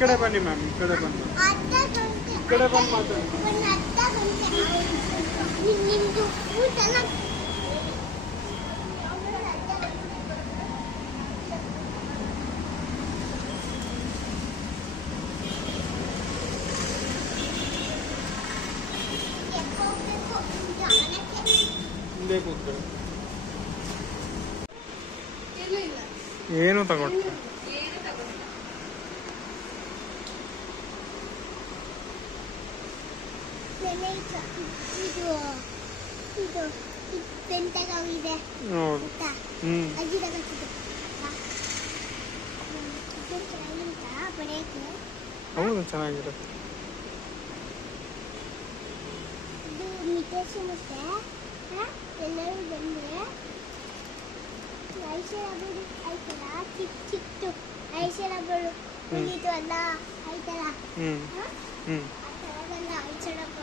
ಕಡೆ ಬನ್ನಿ ಮ್ಯಾಮ್, ಈ ಕಡೆ ಬಂದು ಮಾತಾಡಿ. ಹಿಂದೆ ಕೂತ್ಕೊಳ್ಳಿ. ಏನು ತಗೊಳ್ತ ಹೌದು, ಚೆನ್ನಾಗಿರುತ್ತೆ. ಎಲ್ಲರೂ ಬಂದ್ರೆ ಐಶ್ವರ್ಯ ಆಯ್ತಲ್ಲ, ಚಿಕ್ಕ ಚಿಕ್ಕ ಐಶ್ವರ್ಯಗಳು ಮುಗೀತು ಅಲ್ಲ ಆಯ್ತಲ್ಲ, ಐಶ್ವರ್ಯಗಳು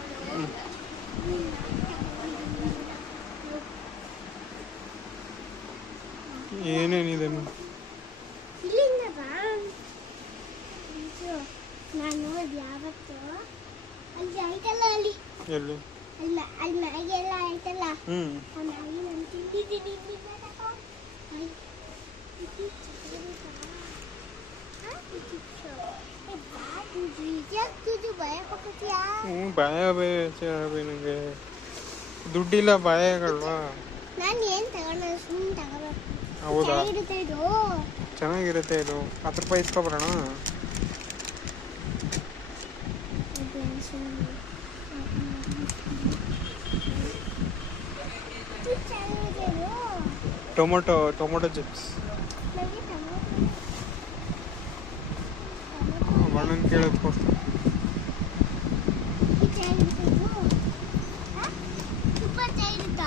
ಏನೇನಿದೆ ಇಲ್ಲಿಂದ ಬಾ. ನಾನು ನೋಡಿದ್ ಯಾವತ್ತು ಅಲ್ಲಿ ಆಯ್ತಲ್ಲ, ಅಲ್ಲಿ ಎಲ್ಲಿ ಅಲ್ಲ ಅಲ್ಲಿ ಮ್ಯಾಗಿ ಎಲ್ಲ ಆಯ್ತಲ್ಲ, ಆ ಮ್ಯಾಗಿ ನಾನು ತಿಂದಿದ್ದೀನಿ. ನಂಗೆ ದುಡ್ಡಿಲ್ಲ, ಭಯಗಲ್ವಾ. ನಾನು ಏನು ತಗೊಂಡ ಸುಮ್ಮನೆ ತಗೋಬೇಕು. ಹೌದಾ, ಇದು ಚೆನ್ನಾಗಿರುತ್ತೆ. ಇದು 10 ರೂಪಾಯಿ ಇಸ್ಕೊಬರೋಣ. ಟೊಮೊಟೊ ಚಿಪ್ಸ್ ಬಣ್ಣನ ಕೇಳೋದಕ್ಕೋಸ್ಕರ.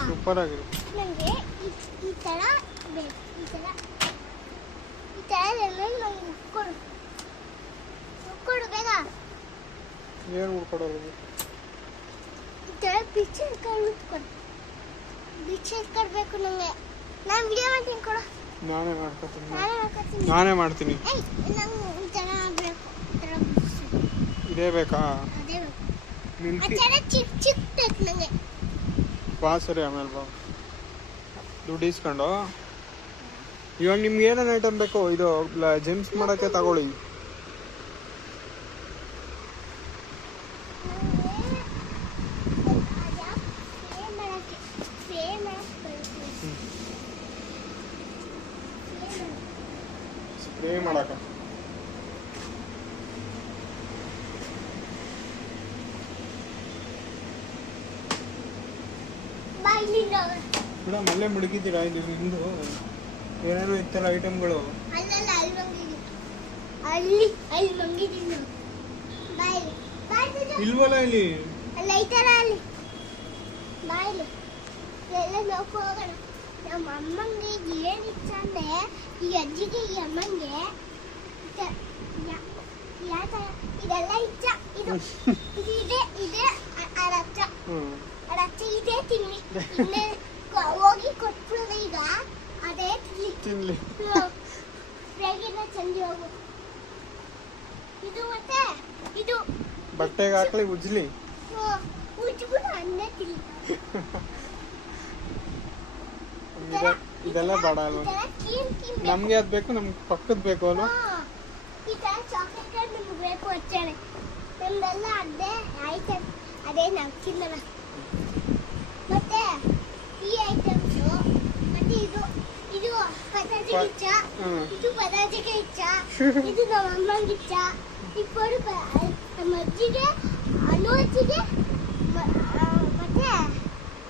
ಸೂಪರ್ ಆಗಿದೆ. ನನಗೆ ಈ ಥರ ಬೇಕು, ಈ ಥರ ನಂಗೆ ಕೊಡು ಬೇಗ. ಏನು ಉಳ್ಕೊಡೋದು? ಈ ಥರ ಪಿಕ್ಚರ್ ಕೊಡು, ಪಿಕ್ಚರ್ ಕೊಡಬೇಕು ನನಗೆ. ನಾನು ವಿಡಿಯೋ ಮಾಡ್ತೀನಿ, ಕೊಡು. ನಾನೇ ಮಾಡ್ತೀನಿ. ನಂಗೆ ಈ ಥರ ಬೇಕು, ಈ ಥರ ಇದೇ ಬೇಕಾ? ಅದೇ ಬೇಕು. ಆ ಥರ ಚಿಕ್ಕ ಬೇಕು ನನಗೆ. ಬಾ, ಸರಿ, ಆಮೇಲೆ ಬಾ. ದುಡ್ಡು ಇಸ್ಕೊಂಡು ಇವಾಗ ನಿಮ್ಗೆ ಏನೇನು ಐಟಮ್ ಬೇಕು ಇದು ಜೆಮ್ಸ್ ಮಾಡೋಕ್ಕೆ ತಗೊಳ್ಳಿ. ಸ್ಪ್ರೇ ಮಾಡಕ ಮೇಡಮ್, ಅಲ್ಲೇ ಮುಡುಗಿದ್ದೀರಾ? ಇದು ನಿಮ್ದು ಏನೇನೋ ಇತ್ತಲ್ಲ ಐಟಮ್ಗಳು. ಇಲ್ವಲ್ಲ ಇಲ್ಲಿ. ನಮ್ಮ ಅಮ್ಮಂಗೆ ಏನ್ ಇಷ್ಟ ಅಂದ್ರೆ, ಈ ಅಜ್ಜಿಗೆ ಈ ಅಮ್ಮಂಗೆ ಇದೆಲ್ಲ ಇಷ್ಟ. ಇದು ಇದೆ ಇದೆ ಅರಚ್ಚ ಇದೆ ತಿನ್ನಿ. ಹೋಗಿ ಕೊಟ್ಬಿಡೋದು ಈಗ, ಅದೇ ತಿನ್ಲಿ. ಬೇಗಿನ ಚಂದಿ ಹೋಗು. ಇದು ಮತ್ತೆ ಇದು ಬಟ್ಟೆಗೆ ಹಾಕ್ಲಿ, ಉಜ್ಲಿ. ಉಜ್ಬಿಟ್ಟು ಅನ್ನೇ ತಿನ್ಲಿ. ಇದೆಲ್ಲ ಬೇಡ ಅಲ್ವಾ? ನಮ್ಗೆ ಅದ್ ಬೇಕು, ನಮ್ಗೆ ಪಕ್ಕದ ಬೇಕು ಅಲ್ವಾ? ಈ ತರ ಚಾಕ್ಲೇಟ್ ನಮ್ಗೆ ಬೇಕು ಅಚ್ಚಣೆ. ನಮ್ದೆಲ್ಲ ಅದೇ ಆಯ್ತು, ಅದೇ ನಾವು ತಿನ್ನಲ್ಲ. ಮತ್ತೆ ಈ ಐಟಮ್ಸ್, ಮತ್ತೆ ಇದು ಇದು ಪದಾರ್ಥಕ್ಕೆ ಇಚ್ಚ, ಇದು ಪದಾರ್ಥಕ್ಕೆ ಇಚ್ಚ, ಇದು ನಮ್ಮ ಅಮ್ಮಂಗೆ ಇಚ್ಚ, ಇಬ್ಬರು ನಮ್ಮ ಅಜ್ಜಿಗೆ, ಅಜ್ಜಿಗೆ ಮತ್ತೆ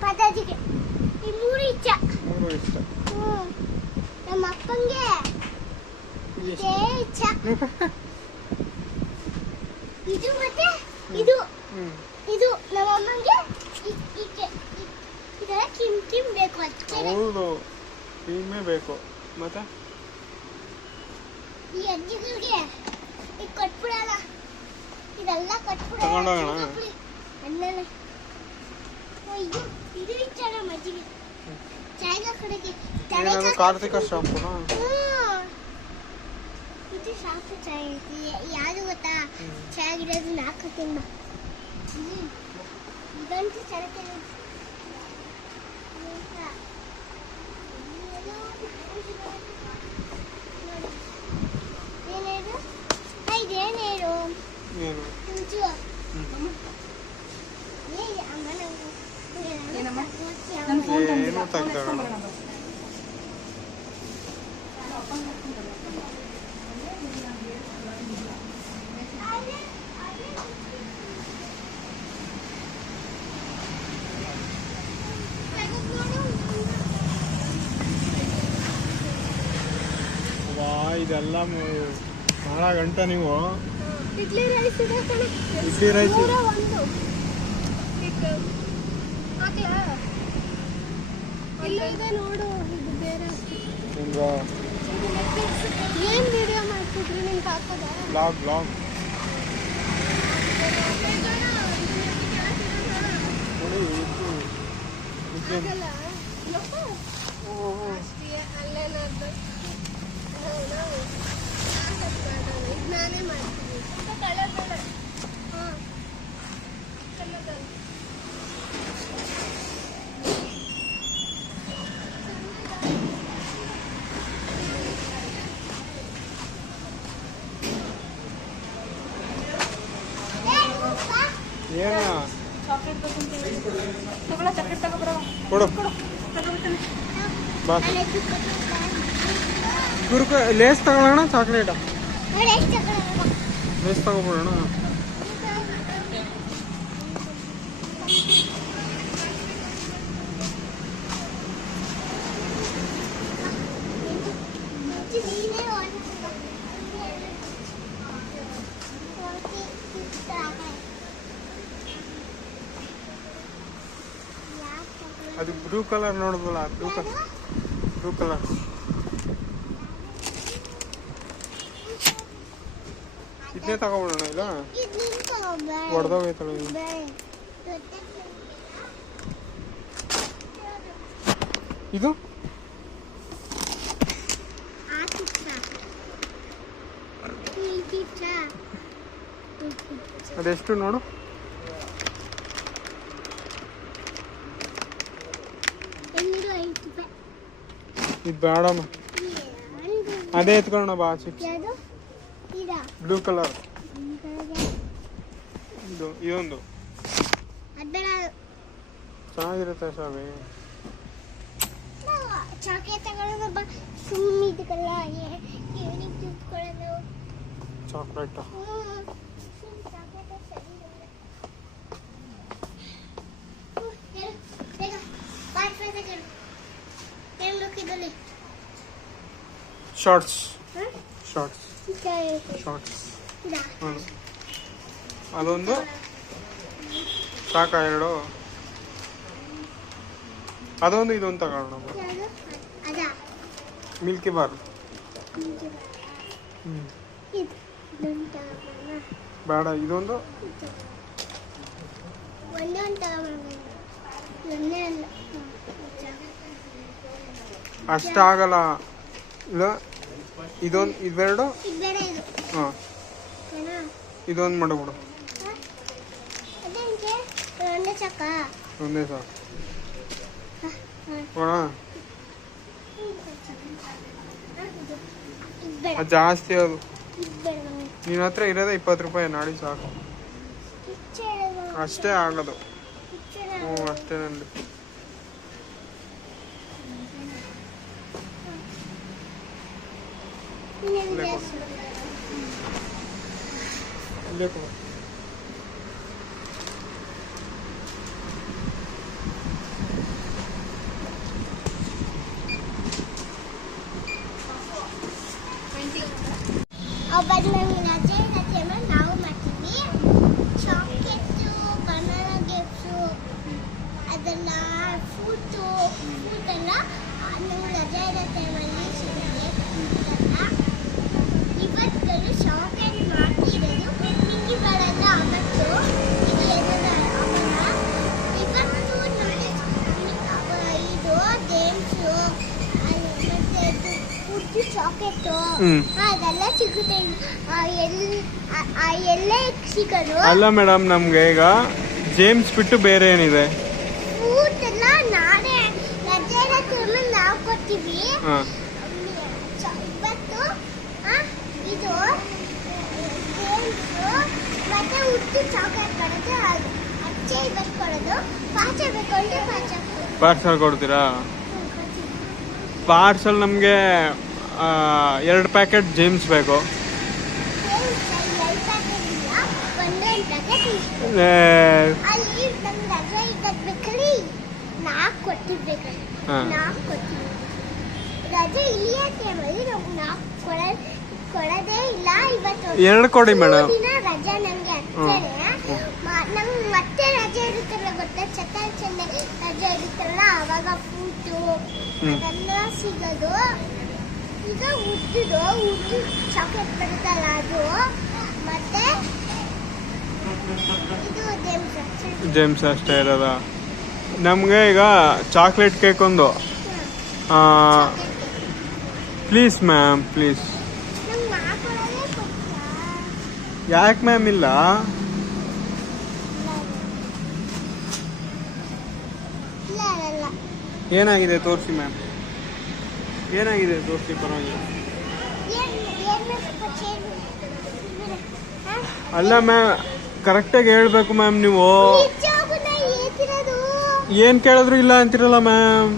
ಪದಾರ್ಥಕ್ಕೆ ಈ ಮೂರು ಇಚ್ಚ. ನಮ್ಮ ಅಪ್ಪಂಗೆ ಇದೇ ಇಚ್ಚ. ಇದು ಮತ್ತೆ ಇದು ಇದು ನಮ್ಮ ಅಮ್ಮಂಗೆ ಇದೆಲ್ಲ ಕಿಮ್ ಬೇಕು. ಹೌದು, ಕಿಮ್ಮೇ ಬೇಕು. ಮತ್ತೆ ಈ ಅಜ್ಜಿಗಳಿಗೆ ಈಗ ಕೊಟ್ಬಿಡಲ್ಲ, ಇದೆಲ್ಲ ಕೊಟ್ಬಿಡ. ಅನ್ನಲ್ಲ ಇದು ಇದು ಇಷ್ಟ ನಮ್ಮ ಅಜ್ಜಿಗೆ. ಚಾಯ್ಗ ಕಡೆಗೆ ಕಾರ್ತಿಕ ಶಾಂಪೂನಾ? ಇದಂತೂ ಸಾಕು ಚೆನ್ನಾಗಿರುತ್ತೆ. ಯಾವುದು ಗೊತ್ತಾ ಚೆನ್ನಾಗಿರೋದು ನಾಲ್ಕು ತಿಂಬ. ಇದಂತೂ ಚೆನ್ನಾಗಿರುತ್ತೆ. ಏನೇನು ಇದೇನೇನು ತುಂಚು ಅಮ್ಮ ಏನು ತೆಗ್ದಾಳ ವಾ ಇದೆಲ್ಲ ನಾಳೆ ಗಂಟೆ ನೀವು ಇಡ್ಲಿ ರೈಸ್ ಇದೆ ಕಣೆ. ಇಡ್ಲಿ ರೈಸ್ ನೂರ ಒಂದು ಹಾಕ್ಲಾ? ಇಲ್ಲ ಇದೆ ನೋಡು, ಇದು ಬೇರೆ ಇಲ್ವಾ ಏನ್ ವಿಡಿಯೋ ಮಾಡ್ತಿದ್ರಿ ನಿಮ್ಗೆ ಹಾಕೋದ? ಬ್ಲಾಗ್ ನೋಡಿ ಆಗಲ್ಲ ಅಲ್ಲೇನಾದ್ರು ನಾನೇ ಮಾಡ್ತೀನಿ. ಕಲರ್ ಬೇಡ. ಹಾಂ ಕಲರ್ ಏನ ಚಾಕ್ಲೇಟ್ ತಗೊಳ ಚಾಕ್ಲೇಟ್ ತಗೊಬರೋ ಕೊಡು ಬಾ ಕುರ್ಕು ಲೇಸ್ ತಗೊಳ್ಳೋಣ ಚಾಕ್ಲೇಟ ಲೇಸ್ ತಗೊಬಿಡೋಣ ಅದು ಬ್ಲೂ ಕಲರ್ ನೋಡ್ಬೋಲ್ಲ ಬ್ಲೂ ಕಲರ್ ಇದನ್ನೇ ತಗೊಬಿಡೋಣ ಇಲ್ಲ ಹೊಡೆದೋಗೈತಲ್ಲ ಇದು ಇದು ಅದೆಷ್ಟು ನೋಡು ಇದು ಬೇಡಮ್ಮ ಅದೇ ಎತ್ಕೊಳ್ಳೋಣ ಬಾ ಚಿಪ್ಸ್ ಬ್ಲೂ ಕಲರ್ ಇದೊಂದು ಚೆನ್ನಾಗಿರುತ್ತೆ ಶಾವಿ ಚಾಕ್ಲೇಟ್ ತಗೊಳ್ಳೋಣ ಸುಮ್ಮನೆ ಇದಕ್ಕಲ್ಲ ಏನಿಗೆ ತಿಳ್ಕೊಳ್ಳೋದು ಚಾಕ್ಲೇಟ್ ಶಾರ್ಟ್ಸ್ ಅದೊಂದು ಸಾಕಾ ಎರಡು ಅದೊಂದು ಇದೊಂದು ತಗೊಳ್ಳೋಣ ಮಿಲ್ಕಿ ಬಾರ್ ಬೇಡ ಇದೊಂದು ಅಷ್ಟಾಗಲ್ಲ ಇಲ್ಲ ಇದೊಂದು ಇವೆರಡು ಹಾಂ ಇದೊಂದು ಮಾಡಿಬಿಡು ಒಂದೇ ಸಾಕು ಅದು ಜಾಸ್ತಿ ಅದು ನಿನ್ನ ಹತ್ರ ಇರೋದೇ 20 ರೂಪಾಯಿ ನಾಡಿ ಸಾಕು ಅಷ್ಟೇ ಆಗೋದು ಹ್ಞೂ ಅಷ್ಟೇ ನಂದು ಇಲ್ಲೇ ಕೊಡು ಒಬ್ಬರು ನಮಗೆ ರಜೆ ನಾವು ಮಾಡ್ತೀವಿ ಚಾಕ್ಲೇಟು ಬನಾನ ಗಿಫ್ಟ್ಸು ಅದೆಲ್ಲ ಫ್ರೂಟೆಲ್ಲ ನಮ್ಗೆ ರಜೆ ಇರೋ ಟೈಮಲ್ಲಿ ಸಿಗುತ್ತೆ ಇವತ್ತು ಚಾಕ್ಲೇಟ್ ಮಾಡ್ತಿರೋದು ನಿಂಗೆ ಬರೋದು ಅವತ್ತು ಇದು ಇವತ್ತು ಇದು ಗೇಮ್ಸು ಮತ್ತೆ ಇದು ಚಾಕ್ಲೇಟು ಅದೆಲ್ಲ ಸಿಗುತ್ತೆ. ಎಲ್ಲೇ ಸಿಗೋದು ಅಲ್ಲ ಮೇಡಮ್, ನಮ್ಗೆ ಈಗ ಜೇಮ್ಸ್ ಬಿಟ್ಟು ಬೇರೆ ಏನಿದೆ? ಫ್ರೂಟ್ ಎಲ್ಲ ನಾನೇ ರಜೆ ಇರೋ ನಾವು ಕೊಡ್ತೀವಿ. ಹಾ, ಇವತ್ತು ಇದು ಮತ್ತೆ ಉದ್ದು ಚಾಕ್ಲೇಟ್ ಕೊಡೋದು, ಅಚ್ಚೆ ಇವತ್ತು ಕೊಡೋದು. ಪಾಚೆ ಬೇಕೊಂಡ್ರೆ ಪಾಚೆ ಪಾರ್ಸಲ್ ಕೊಡ್ತೀರಾ? ಪಾರ್ಸಲ್ ನಮಗೆ 2 ಪ್ಯಾಕೆಟ್ ಜೇಮ್ಸ್ ಬೇಕು. ಅಲ್ಲಿ ನಮ್ಗೆ ರಜೆ ಇದ್ದಬೇಕಲ್ಲಿ 4 ಕೊಟ್ಟಿರ್ಬೇಕು. ಹಾ. 4 ಕೊಟ್ಟಿವಿ. ರಜೆ ಇಲ್ಲಿಯ ಟೈಮಲ್ಲಿ ನಾವು 4 ಕೊಡೋದೇ ಇಲ್ಲ. ಇವತ್ತು 2 ಕೊಡಿ ಮೇಡಮ್. ದಿನ ರಜೆ ನಮ್ಗೆ ಅಚ್ಚನೆ. ನಮ್ಗೆ ಮತ್ತೆ ರಜೆ ಇರುತ್ತಲ್ಲ ಗೊತ್ತಾ, ಚಂದ ರಜೆ ಇರುತ್ತಲ್ಲ ಅವಾಗ ಫ್ರೂಟು ಅದೆಲ್ಲ ಸಿಗೋದು. ಈಗ ಉದ್ದು ಚಾಕ್ಲೇಟ್ ಬರುತ್ತಲ್ಲ ಅದು, ಮತ್ತೆ ಇದು ಜೇಮ್ಸ್ ಅಷ್ಟೇ ಇರೋದ? ನಮಗೆ ಈಗ ಚಾಕ್ಲೇಟ್ ಕೇಕ್ ಒಂದು ಪ್ಲೀಸ್ ಮ್ಯಾಮ್, ಪ್ಲೀಸ್. ನಂಗೆ ಮಾಡ್ಕೊಡೋದೇ ಕೊಡ್ತಾ. ಯಾಕೆ ಮ್ಯಾಮ್ ಇಲ್ಲ? ಇಲ್ಲ ಏನಾಗಿದೆ ತೋರಿಸಿ ಮ್ಯಾಮ್, ಏನಾಗಿದೆ ತೋರಿಸಿ, ಪರವಾಗಿಲ್ಲ. ಅಲ್ಲ ಮ್ಯಾಮ್, ಕರೆಕ್ಟಾಗಿ ಹೇಳ್ಬೇಕು ಮ್ಯಾಮ್. ನೀವು ಏನು ಕೇಳಿದ್ರು ಇಲ್ಲ ಅಂತಿರಲ್ಲ ಮ್ಯಾಮ್.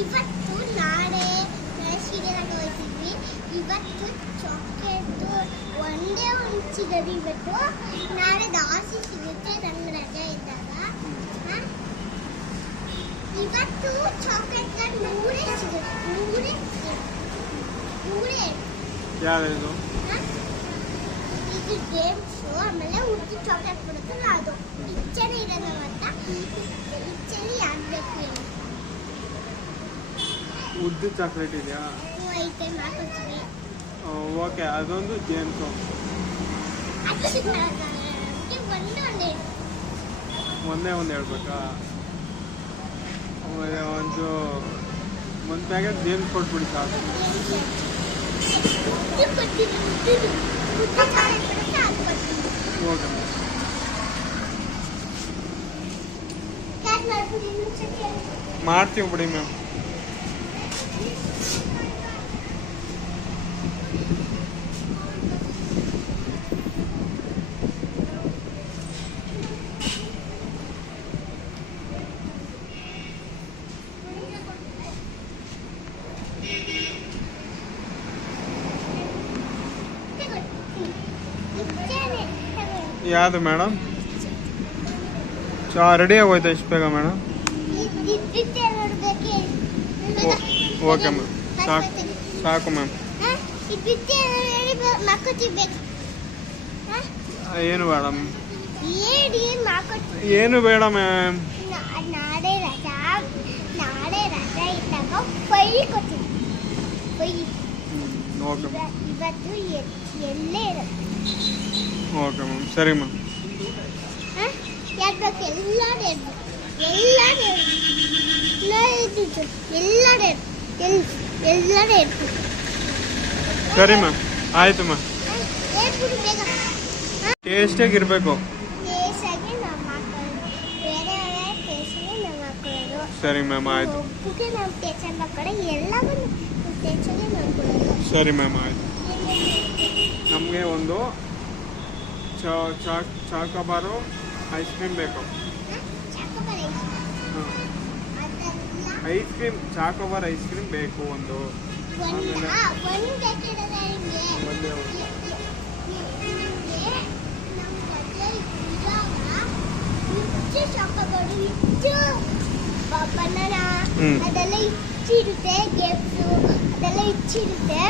ಇವತ್ತು ನಾಳೆ ಸೀರೆಲ್ಲ ಹೋಗ್ತಿದ್ವಿ. ಇವತ್ತು ಚಾಕ್ಲೇಟ್ ಒಂದೇ ಒಂದು ಸಿಗೋದು. ಇವತ್ತು ನಾಳೆ ಜಾಸ್ತಿ ಸಿಗುತ್ತೆ ನಂಗೆ ರಜೆ ಇದ್ದಾಗ. ಇವತ್ತು ಚಾಕ್ಲೇಟ್ 100 ಸಿಗುತ್ತೆ. 100 ಯಾವ್ದು? ಇದು ಗೇಮ್ಸು. ಆಮೇಲೆ ಉದ್ದು ಚಾಕ್ಲೇಟ್ ಕೊಡುತ್ತಲ್ಲ ಅದು. ಇಚ್ಚನೆ ಇರೋದು ಅಂತ ಇಚ್ಚನೆ ಯಾಕಬೇಕು ಹೇಳಿ. ಉದ್ದು ಚಾಕ್ಲೇಟ್ ಇದೆಯಾ? ಐತೆ ಮಾಡ್ಕೊತೀವಿ. ಓಕೆ, ಅದೊಂದು ಜೇಮ್ಸು. ಒಂದೇ ಒಂದು ಹೇಳ್ಬೇಕಾ? ಒಂದು ಪ್ಯಾಕೆಟ್ ಜೇಮ್ಸ್ ಕೊಟ್ಬಿಡಿ ಸಾಕು. ಓಕೆ ಮಾಡ್ತೀವಿ ಬಿಡಿ ಮ್ಯಾಮ್. ಯಾವುದು ಮೇಡಮ್? ರೆಡಿ ಆಗೋಯ್ತಾ ಇಷ್ಟು ಬೇಗ ಮೇಡಮ್? ಓಕೆ ಮ್ಯಾಮ್, ಸಾಕು ಮ್ಯಾಮ್. ಏನು ಬೇಡ ಮ್ಯಾಮ್, ಏನು ಬೇಡ ಮ್ಯಾಮ್. ನಾಳೆ ರಜಾ ಇದ್ದಾಗ ಪೈ ಕೊಡ್ತೀನಿ. Okay ma'am. ಇವತ್ತು ಎಲ್ಲೇ ಇರುತ್ತೆ. ಓಕೆ ಮ್ಯಾಮ್, ಸರಿ ಮ್ಯಾಮ್. ಯಾಕೆ ಎಲ್ಲರೂ ಸರಿ ಮ್ಯಾಮ್, ಆಯಿತು ಮ್ಯಾಮ್. ಬೇಗ ಟೇಸ್ಟಾಗಿ ಇರಬೇಕು. ಟೇಸ್ಟಾಗಿ ನಾವು ಮಾಡ್ಕೊಳ್ಳೋದು, ಬೇರೆ ಟೇಸ್ಟಾಗಿ ನಾವು ಮಾಡ್ಕೊಳ್ಳೋದು. ಸರಿ ಮ್ಯಾಮ್, ಆಯಿತು. ಉಪ್ಪಿಗೆ ನಾವು ಟೇಸ್ಟಾಗಿ ಮಾಡ್ಕೊಳ್ಳೋ, ಎಲ್ಲವೂ ಟೇಸ್ಟಾಗಿ ಮಾಡ್ಕೊಳ್ಳೋದು. ಸರಿ ಮ್ಯಾಮ್, ಆಯಿತು. ನಮಗೆ ಒಂದು ಚಾಕೋಬಾರು ಐಸ್ ಕ್ರೀಮ್ ಬೇಕು. Ice cream, chocobar ice cream ಬೇಕು ಒಂದು. ಬನಾನಾ ಅದೆಲ್ಲ ಇಚ್ಚಿರುತ್ತೆ, ಗೇಪ್ಸು ಅದೆಲ್ಲ ಇಚ್ಚಿರುತ್ತೆ.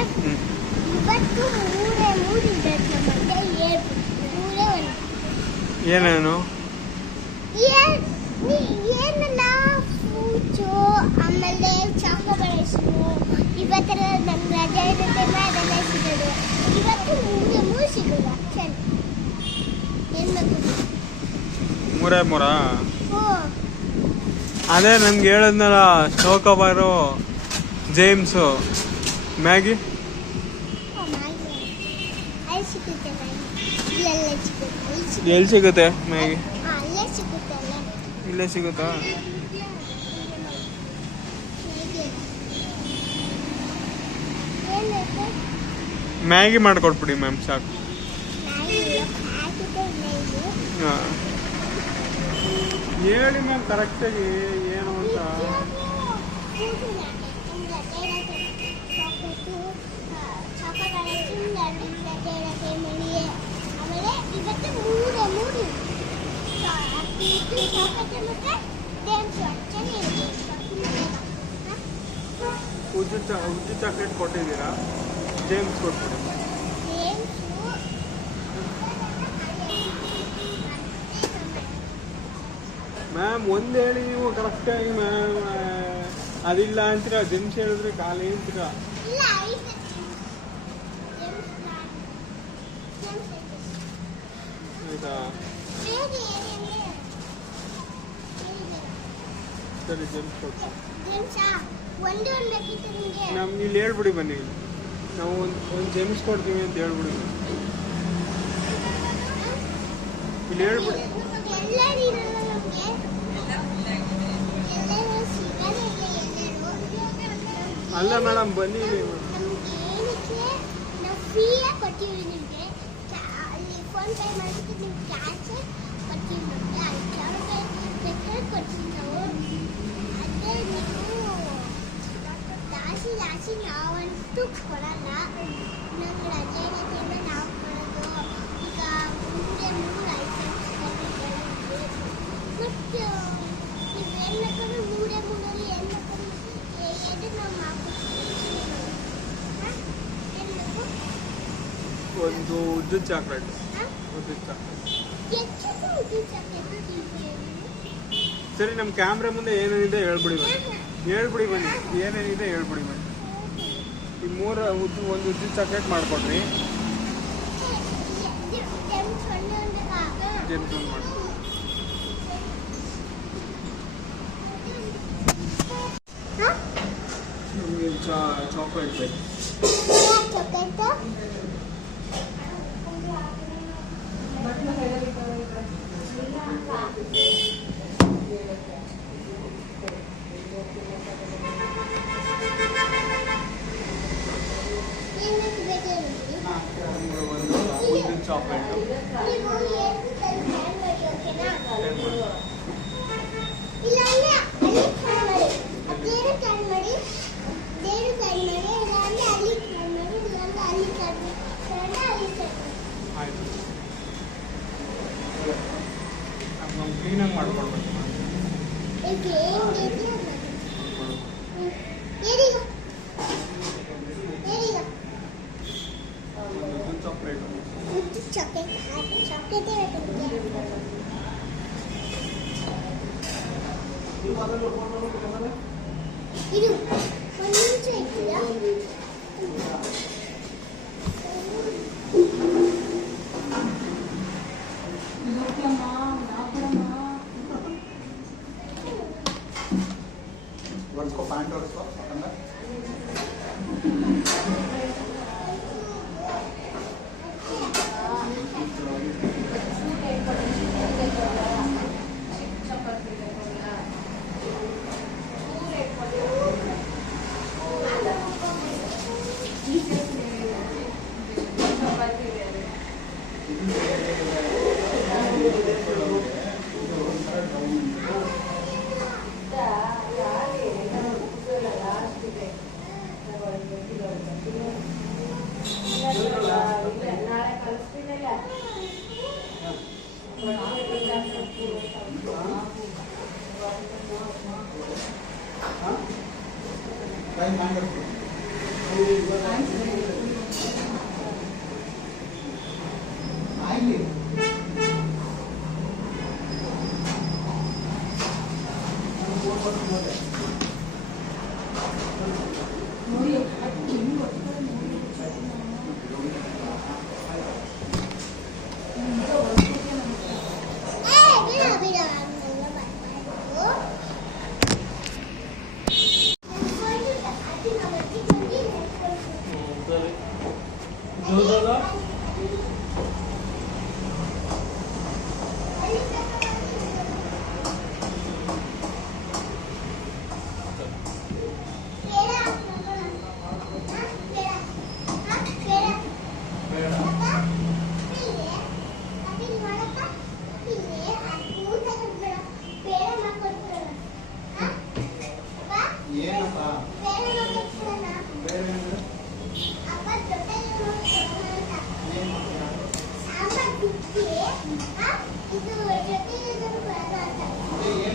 ಇವತ್ತು ಮೂರಿದೆ ನಮ್ಮತ್ತೆ. ಮೂರೇ ಒಂದು ಏನೇನು ಏನಲ್ಲ ಫ್ರೂಟ್ಸು, ಆಮೇಲೆ ಚಾಕೋಬಾರ್ಸು. ಇವತ್ತರ ನಮ್ಗೆ ರಜೆ ಇರುತ್ತೆ, ಅದೆಲ್ಲ ಸಿಗೋದು. ಇವತ್ತು ಮೂರು ಸಿಗೋದು. ಅಕ್ಷನ್ ಏನು ಬೇಕು? ಮೂರೇ ಅದೇ ನನ್ಗೆ ಹೇಳಿದ್ನಲ್ಲ ಸ್ಟೋಕಬಾರು ಜೇಮ್ಸು ಮ್ಯಾಗಿ ಅಲ್ಲಿ ಸಿಗುತ್ತೆ ಮ್ಯಾಗಿ ಇಲ್ಲೆಲ್ಲ ಸಿಗುತ್ತೆ ಎಲ್ಲಿ ಸಿಗುತ್ತೆ ಮ್ಯಾಗಿ ಅಲ್ಲೇ ಸಿಗುತ್ತೆ ಅಲ್ಲೇ ಇಲ್ಲೇ ಸಿಗುತ್ತಾ ಏನೈತೆ ಮ್ಯಾಗಿ ಮಾಡಿಕೊಟ್ಬಿಡಿ ಮ್ಯಾಮ್ ಸಾಕು ಮ್ಯಾಗಿ ಹಾಕಿದ್ದೆ ಇಲ್ಲ ಇದು ಹಾಂ ಹೇಳಿ ಮ್ಯಾಮ್ ಕರೆಕ್ಟಾಗಿ ಏನು ಅಂತ ಆಮೇಲೆ ಇವತ್ತು ಮೂರು ಉಜ್ಜು ಚಾಕ್ಲೇಟ್ ಕೊಟ್ಟಿದ್ದೀರಾ ಜೇಮ್ಸ್ ಕೊಟ್ಬಿಡಿ ಮ್ಯಾಮ್ ಒಂದು ಹೇಳಿ ನೀವು ಕರೆಕ್ಟಾಗಿ ಮ್ಯಾಮ್ ಅದಿಲ್ಲ ಅಂತೀರಾ ಜೇಮ್ಸ್ ಹೇಳಿದ್ರೆ ಖಾಲಿ ಅಂತೀರಾ ಇಲ್ಲ ಐತೆ ಆಯ್ತಾ ಬೇರೆ ಏನೇನು ಸರಿ ಜೇಮ್ಸ್ ಕೊಟ್ಟು ಒಂದು ಬೇಕಿತ್ತು ನಿಮಗೆ ನಮ್ಗೆ ಇಲ್ಲಿ ಹೇಳ್ಬಿಡಿ ಬನ್ನಿ ನಾವು ಒಂದು ಜೇಮ್ಸ್ ಕೊಡ್ತೀವಿ ಅಂತ ಹೇಳ್ಬಿಡಿ ಇಲ್ಲಿ ಹೇಳ್ಬಿಡಿ ಎಲ್ಲರೂ ಇರಲ್ಲ ನಮಗೆ ಎಲ್ಲರೂ ಸಿಗಲ್ಲ ಎಲ್ಲರೂ ಅಲ್ಲ ಮೇಡಮ್ ಬನ್ನಿ ನೀವು ನಮ್ಗೆ ಏನಕ್ಕೆ ನಾವು ಫ್ರೀಯಾಗಿ ಕೊಡ್ತೀವಿ ನಿಮಗೆ ಅಲ್ಲಿ ಫೋನ್ ಪೇ ಮಾಡಿದ್ರೆ ನಿಮ್ಗೆ ಕ್ಯಾಶ್ ಕೊಡ್ತೀವಿ ನಮಗೆ ಅಲ್ಲಿ ಕ್ಯಾಶ್ ಬೇಕಾದ್ರೆ ಕೊಡ್ತೀವಿ ನಾವು ಅದೇ ನೀವು ಜಾಸ್ತಿ ನಾವಂತೂ ಕೊಡಲ್ಲ ನಂಗೆ ರಜೆ ಇರೋದ್ರಿಂದ ನಾವು ಕೊಡೋದು ಈಗ ಮುಂದೆ 3 ಐಟಮ್ಸ್ ಮತ್ತು ನೀವೇನು ಬೇಕಾದ್ರೂ 3 ಏನು ಬೇಕಾದ್ರೂ ಎದು ನಾವು ಮಾಡ್ಕೊಡ್ತೀವಿ ಏನು ಬೇಕು ಒಂದು ಉಜ್ಜು ಚಾಕ್ಲೇಟ್ ಉಜ್ಜು ಚಾಕ್ಲೇಟ್ ಹೆಚ್ಚು ಇದು ಚಾಕ್ಲೇಟ್ ಸರಿ ನಮ್ಮ ಕ್ಯಾಮ್ರಾ ಮುಂದೆ ಏನೇನಿದೆ ಹೇಳ್ಬಿಡಿ ಬನ್ನಿ ಹೇಳ್ಬಿಡಿ ಬನ್ನಿ ಏನೇನಿದೆ ಹೇಳ್ಬಿಡಿ ಬನ್ನಿ ಈ ಮೂರು ಒಂದು ಉಜ್ಜು ಚಾಕ್ಲೇಟ್ ಮಾಡಿಕೊಡ್ರಿ ಜೇಮ್ಸ್ ಒಂದು ಮಾಡಿ ನಮಗೆ ಚಾಕ್ಲೇಟ್ ಬೇಕು ಒಂದು ಚಾಕ್ಲೇಟು ಆಯಿತು ನಮ್ಗೆ ಕ್ಲೀನಾಗಿ ಮಾಡ್ಕೊಡ್ಬೇಕು ಒಂದು ಚಾಕ್ಲೇಟು ಇದು ಒಂದು ನಿಮಿಷ ಇರ್ತೀಯಾ उसको पैंट और उसको अंदर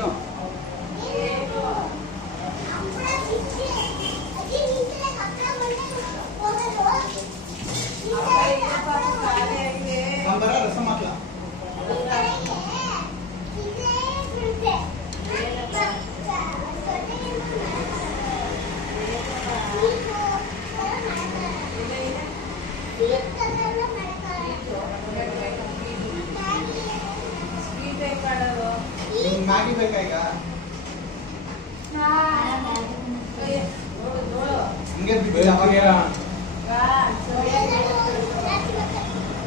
ಏನು ಹಪ್ಪಳ ಬಿಚ್ಚಿ ಅಜ್ಜಿ ನಿಂತರೆ ಹಪ್ಪಳ ಬಂದಾಗ ಹೋಗಲು ಸಾಂಬಾರ ರಸಂ ಹಾಕ್ಲಾ ನಿಮ್ಗೆ ಮ್ಯಾಗಿ ಬೇಕಾ ಈಗ ಹಂಗೆ ಬಿದ್ದಿಲ್ಲ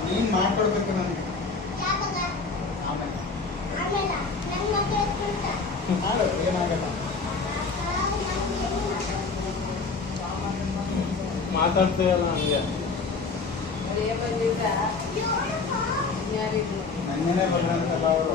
ನೀನ್ ಮಾಡ್ಕೊಡ್ಬೇಕು ನನಗೆ ಆಮೇಲೆ ಮಾಡು ಏನಾಗಲ್ಲ ಮಾತಾಡ್ತೀಯಲ್ಲ ಹಂಗೆ ನನ್ನೇನೆ ಬಂದ್ರಂತಲ್ಲ ಅವರು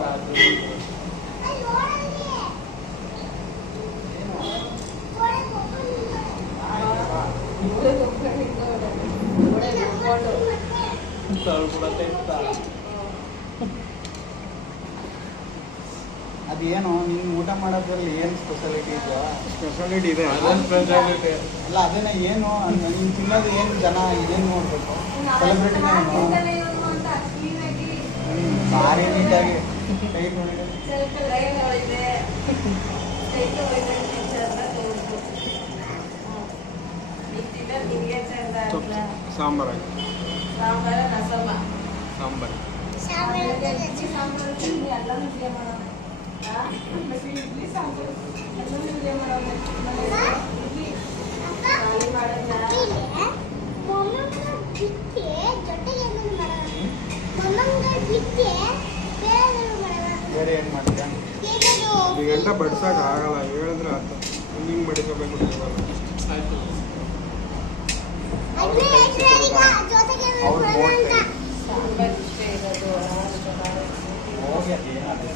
ಅದೇನು ನೀನು ಊಟ ಮಾಡೋದ್ರಲ್ಲಿ ಏನು ಸ್ಪೆಷಾಲಿಟಿ ಇದೆಯಾ ಸ್ಪೆಷಾಲಿಟಿ ಇದೆ ಅದೊಂದು ಸ್ಪೆಷಾಲಿಟಿ. ಅಲ್ಲ ಅದನ್ನ ಏನು ನೀನು ತಿನ್ನೋದು ಏನು ಜನ ಇದೇನು ನೋಡ್ಬೇಕು ಸೆಲೆಬ್ರಿಟಿನ ಭಾರಿ ನೀಟಾಗಿ ಕೈ ನೋಡಿದ್ರೆ ಸಾಂಬಾರು ಸಾಂಬಾರು ಬೇರೆ ಏನು ಮಾಡ್ತೀಯ ಈ ಗಂಟೆ ಬಡ್ಸಕ್ ಆಗಲ್ಲ ಹೇಳಿದ್ರೆ ಆತ ಹಿಂಗೆ ಬಡಿಕೋಬೇಕು ಆಯ್ತು. ಅವ್ರು ನೋಡ್ತಾರೆ ಹೋಗಿ ಅದೇನಾದ್ರೆ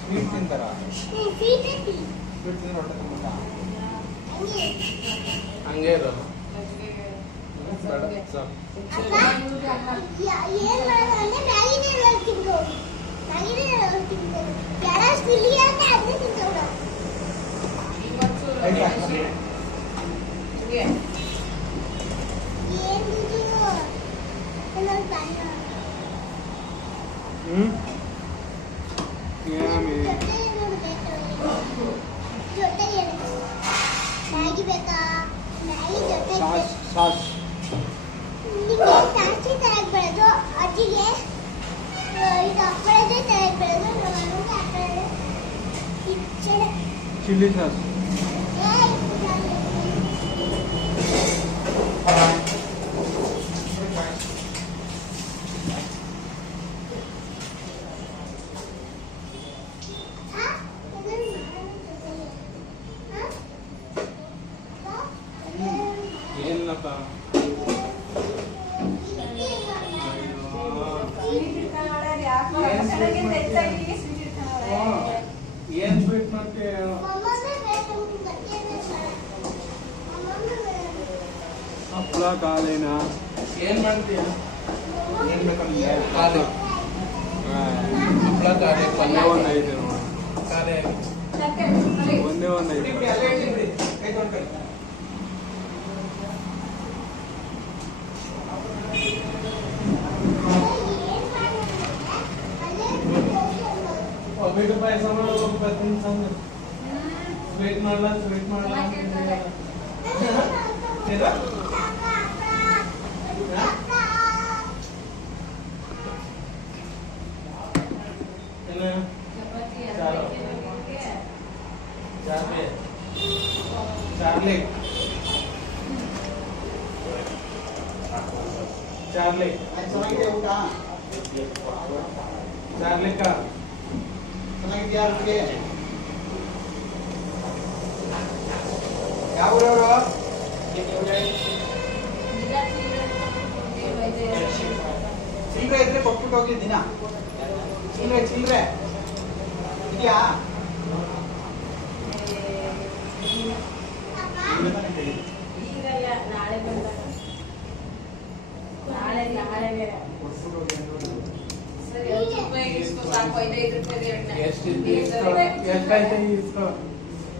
ಸ್ವೀಟ್ ತಿಂತಾರ ಸ್ವೀಟ್ ತಿಂದ್ರೆ ಹೊಟ್ಟೆ ತುಂಬುತ್ತಾ ಹಂಗೆ ಇರೋದು ಬೇಡ ಸಾಕು. ಮ್ಯಾಗಿ ಬೇಕಾ ಮ್ಯಾಗಿ ಜೊತೆ ಸಾಸ್ ಸಾಸ್ ನಿಮಗೆ ಜಾಸ್ತಿ ತರಕ್ ಬೆಳೆದು ಅಜ್ಜಿಗೆ ಇದು ಹಪ್ಪಳದೇ ತರಕ್ ಬೆಳೆದು ನಮಗೆ ಹಪ್ಪಳ ಚಿಲ್ಲಿ ಸಾಸ್ ಏನಪ್ಪ ಏನ್ ಸ್ವೀಟ್ ಮಾಡ್ತೀಯ ಹಪ್ಪಳ ಕಾಲೇನಾ ಏನ್ ಮಾಡ್ತೀಯ ಏನು ಬೇಕು ನಿಮಗೆ ಕಾಲೆ ಹಪ್ಪಳ ಕಾಲೆ ಒಂದೇ ಒಂದು ಐತೆ ನೋಡಿ ಒಂದೇ ಒಂದು ಐತೆ ಕೈ ತೊಳ್ಕೊಳ್ಳಿ ಒಬ್ಬಟ್ಟು ಪಾಯಸ ಮಾಡೋದು ಸ್ವೀಟ್ ಮಾಡಲ್ಲ ಚಾರ್ಲಿ ಚೆನ್ನಾಗಿದೆ ಊಟ ಚಾರ್ಲಿಕ ಚೆನ್ನಾಗಿದ್ಯಾ ಅವ್ರಿಗೆ ಯಾವ ಊರವರು ಚಿಲ್ಲರೆ ಇದ್ರೆ ಕೊಟ್ಬಿಟ್ಟು ಹೋಗಿ ದಿನ ಚಿಲ್ಲರೆ ಇದೆಯಾ ನಾಳೆ ಬಂದಾಗ ನಾಳೆಗೆ ಸರಿ 10 ರೂಪಾಯಿಗೆ ಇಸ್ಕೊ ಸಾಕು 5 ರೂಪಾಯಿಗೆ ಎಷ್ಟಾಯ್ತು ಇಸ್ಕೋ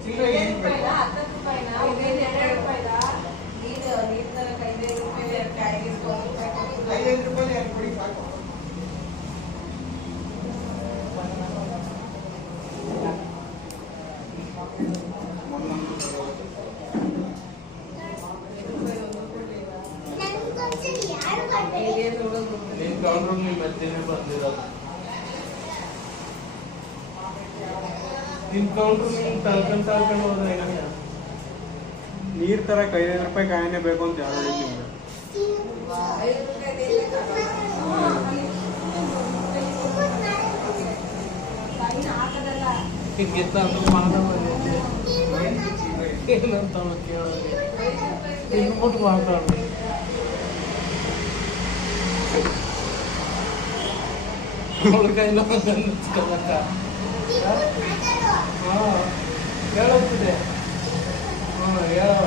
ಚಿಲ್ಲರೆ ಏನು ಬೇಕು? 10 ರೂಪಾಯಿನಾ 2 ರೂಪಾಯಿನಾ ನೀರು ತರಕ್ಕೆ 5 ರೂಪಾಯಿ ಕಾಯಿಗೆ ಇಸ್ಕೊ 5 ರೂಪಾಯಿ ಎರಡು ಕೊಡಿ ಸಾಕು. ನನಗೊಂದ್ಸರಿ ಯಾರು ಬರ್ತಾರೆ ನೀನು ಕೌಂಟ್ರ್ ನಿಮ್ಮ ಮಧ್ಯೆ ಬಂದಿರೋದು ನಿನ್ ಕೌಂಟ್ರ್ ನೀನು ತಳ್ಕೊಂಡು ಹೋದ್ರೆ ಹೆಂಗೆ ನೀರು ತರ 5 ರೂಪಾಯಿ ಕಾಯಿನೇ ಬೇಕು ಅಂತ ಯಾರು ಹೇಳಿದ್ರು ನಿಮ್ಗೆ ಹಿಂಗೆತ್ತ ಅಂತ ಮಾತಾಡೋದು ಏನಂತ ಕೇಳೋದು ತಿನ್ಬಿಟ್ಟು ಮಾತಾಡೋದು ಅವಳ ಕೈಲ ನಿಲ್ಸ್ಕೊಳಕ್ಕ ಹಾಂ ಹೇಳುತ್ತಿದೆ ಹಾಂ ಹೇಳವ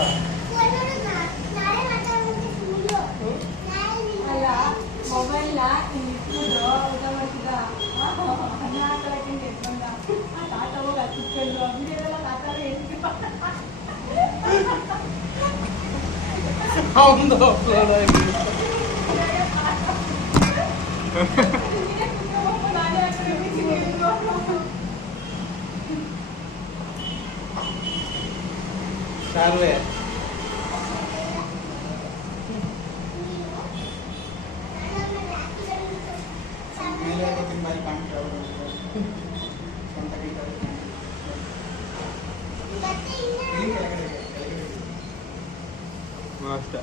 ಅಲ್ಲ ಮೊಬೈಲ್ನ ಇಟ್ಬಿಟ್ಟು ಊಟ ಮಾಡ್ತಿದ್ದ ಅನ್ನ ಹಾಕಲಕ್ಕೆ ಎತ್ಕೊಂಡ ಆ ತಾತ ಹೋಗಿ ಹಚ್ಚಿಟ್ಕೊಂಡು ವಿಡಿಯೋದೆಲ್ಲ ತಾತಾಗ ಅವನು ಅಪ್ಲೋಡ್ ಆಗಿ ನಾನೇ ಶಾರ್ವೆ ಮೇಲೆ ಗೊತ್ತಿನ ಮೇಲೆ ಕಾಣ್ತಾ ಇರೋದು. ಸ್ವಂತ ಕೈ ತರ. ಇಲ್ಲಿ ಕೆಳಗಡೆ ಇದೆ, ಕೆಳಗಡೆ ಇದೆ. ಅಷ್ಟೇ